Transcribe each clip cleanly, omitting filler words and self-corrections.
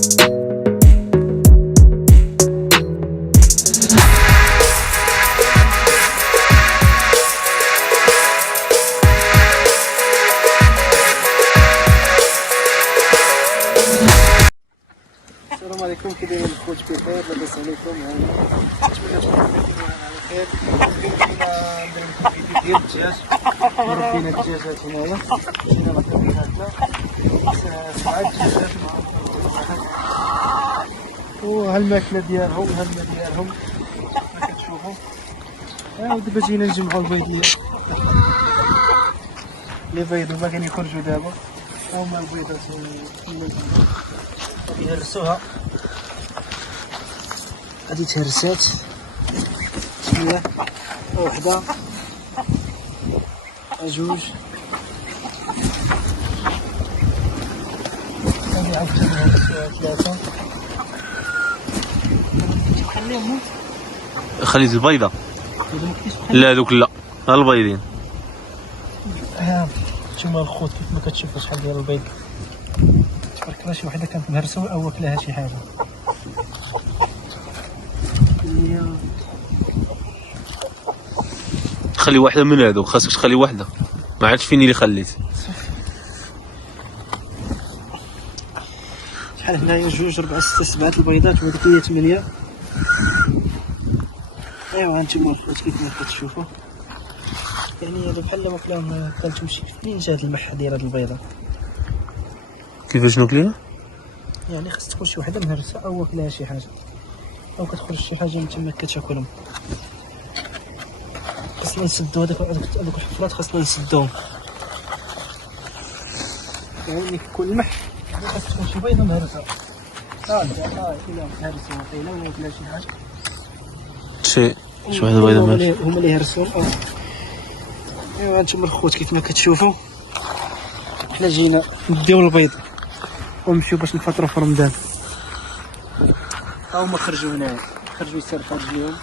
السلام عليكم، كي دايرين الخوت بخير؟ لاباس عليكم؟ نتمنى تكونوا على خير. اليوم جينا ندير لكم فيديو ديال الدجاج. ربينا الدجاجات هنايا، جينا ربينا هكا 7 دجاجات وها الماكله ديالهم وها الماء ديالهم كما كتشوفوا. ودابا جينا نجمعوا البيضيات لي بيضوا باغيين يخرجوا دابا. ها هما البيضات غادي يهرسوها، غادي تهرسات شويه، وحده جوج غادي عاوتاني ثلاثه. خليهم خليت البيضة؟ لا دوك لا، ها البيضين. ها نتوما الخوت كيف ما كتشوفوا شحال ديال البيض. تبارك الله، شي وحده كانت مهرسه او واكلها شي حاجه. خلي واحدة من هادوك، خاصك تخلي واحدة، ما عرفتش فين اللي خليت. شحال هنايا؟ 2 4 6 7 البيضات، وهذيك هي 8. ايوا هانتوما الخوت كيف ما كتشوفوا، يعني هذا بحال واكلهم. كلتهم شي منين جا هاد المح ديال هاد البيضه؟ كيفاش ناكليها؟ يعني خاص تكون شي وحده مهرسه او واكلها شي حاجه، او كتخرج شي حاجه من تما كتاكلهم. خاصنا نسدو هذوك الحفرات، خاصنا نسدوهم. يعني كيكون المح خاص تكون شي بيضه مهرسه. الا مهرسه وقيله ولا شي حاجه، شي وحدة بيضة ماشي. هما اللي يهرسوهم. ايوا هانتوما الخوت كيف ما كتشوفوا، حنا جينا نديو البيض ونمشيو باش نفطروا في رمضان. ها هما خرجوا هنايا، خرجوا يسرحوا رجليهم.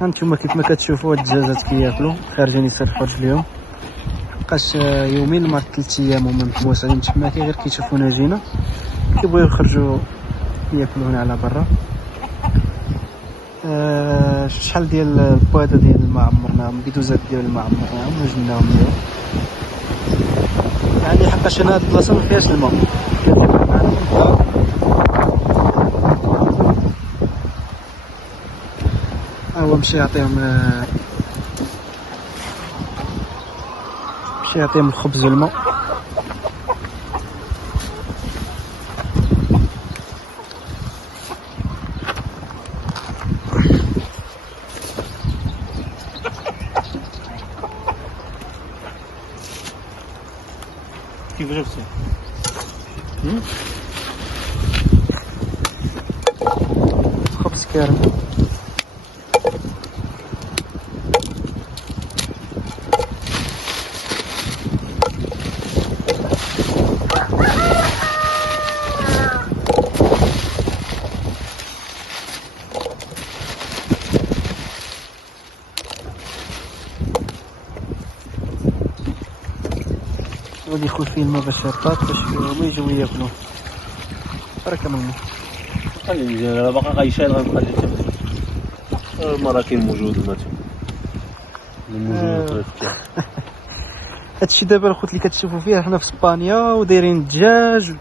هانتوما كيف ما كتشوفوا هاد الدجاجات كياكلوا، خارجين يسرحوا رجليهم. مبقاش يومين ما 3 ايام هما محبوسين تما، غير كيشوفونا جينا كيبغيو يخرجوا ياكلوا هنا على برا. شحال ديال البواده ديال الماء عمرناهم، بيدوزات ديال الماء عمرناهم وجبناهم اليوم، يعني حقاش هنا هاد البلاصه ما فيهاش الماء. هو مشى يعطيهم الخبز والماء. كيف جبتي؟ خبز كارم. غادي يدخل فيه الماء باش يرطات، باش هما يجيو ياكلوه. بركة من الله. انا باقا غيشال غنخلي المرة كاين موجود الماء موجود. هادشي دابا الخوت اللي كتشوفوا فيه، حنا في اسبانيا ودايرين الدجاج،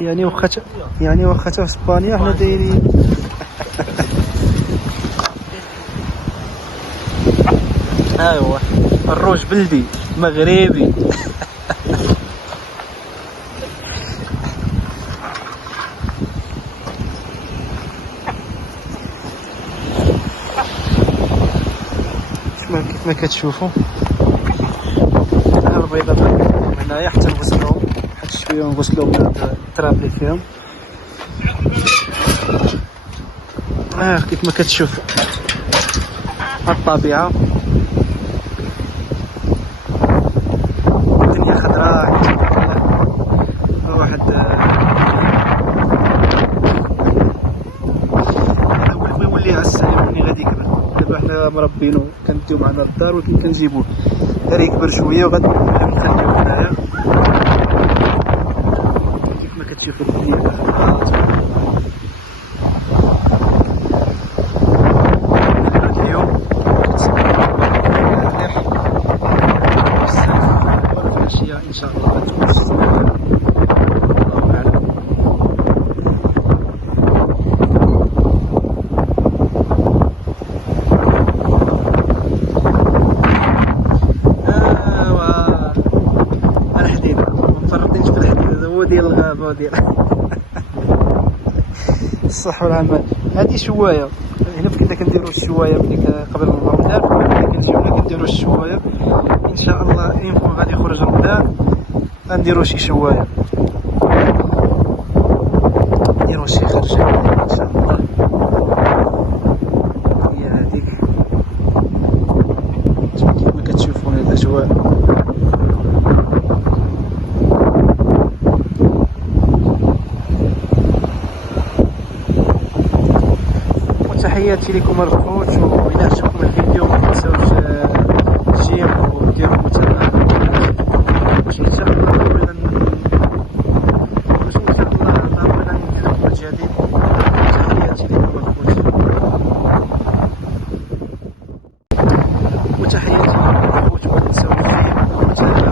يعني واخا في اسبانيا حنا دايرين. ايوا الروج بلدي مغربي. كيف ما كتشوفوا البيضات هنايا حتى نغسلوهم، حتى شويه نغسلوهم من التراب اللي فيهم. كيف ما كتشوفوا الطبيعه، الدنيا خضراء. واحد اول ما يولي عسى يولي غادي يكبر. دابا حنا مربينو كنديو معنا للدار، ولكن كنجيبوه غير يكبر شويه وغادي نخليوه هنايا كيف ما كتشوفوا في اليوم. الاشياء ان شاء الله غتكون في السماء، الله اعلم. الحديد مفرطينش في الحديد، هذا هو ديال الغابه وديال الصح والعمل. هذه شوايه، هنا كنا كنديروا الشوايه ملي قبل رمضان، ملي كنجيو كنديروا الشوايه. ان شاء الله اين فوا غادي يخرج رمضان غنديروا شي شوايه، نديروا شي خرجه ان شاء الله. هي هذيك كيف ما كتشوفون الاجواء. تحياتي لكم الخوت، وإلا عجبكم الفيديو ما تنساوش تجيو وديروا متابعة باش إن شاء الله نديرو فيديو جديد. تحياتي لكم الخوت وتحياتي لكم الخوت، ما تنساوش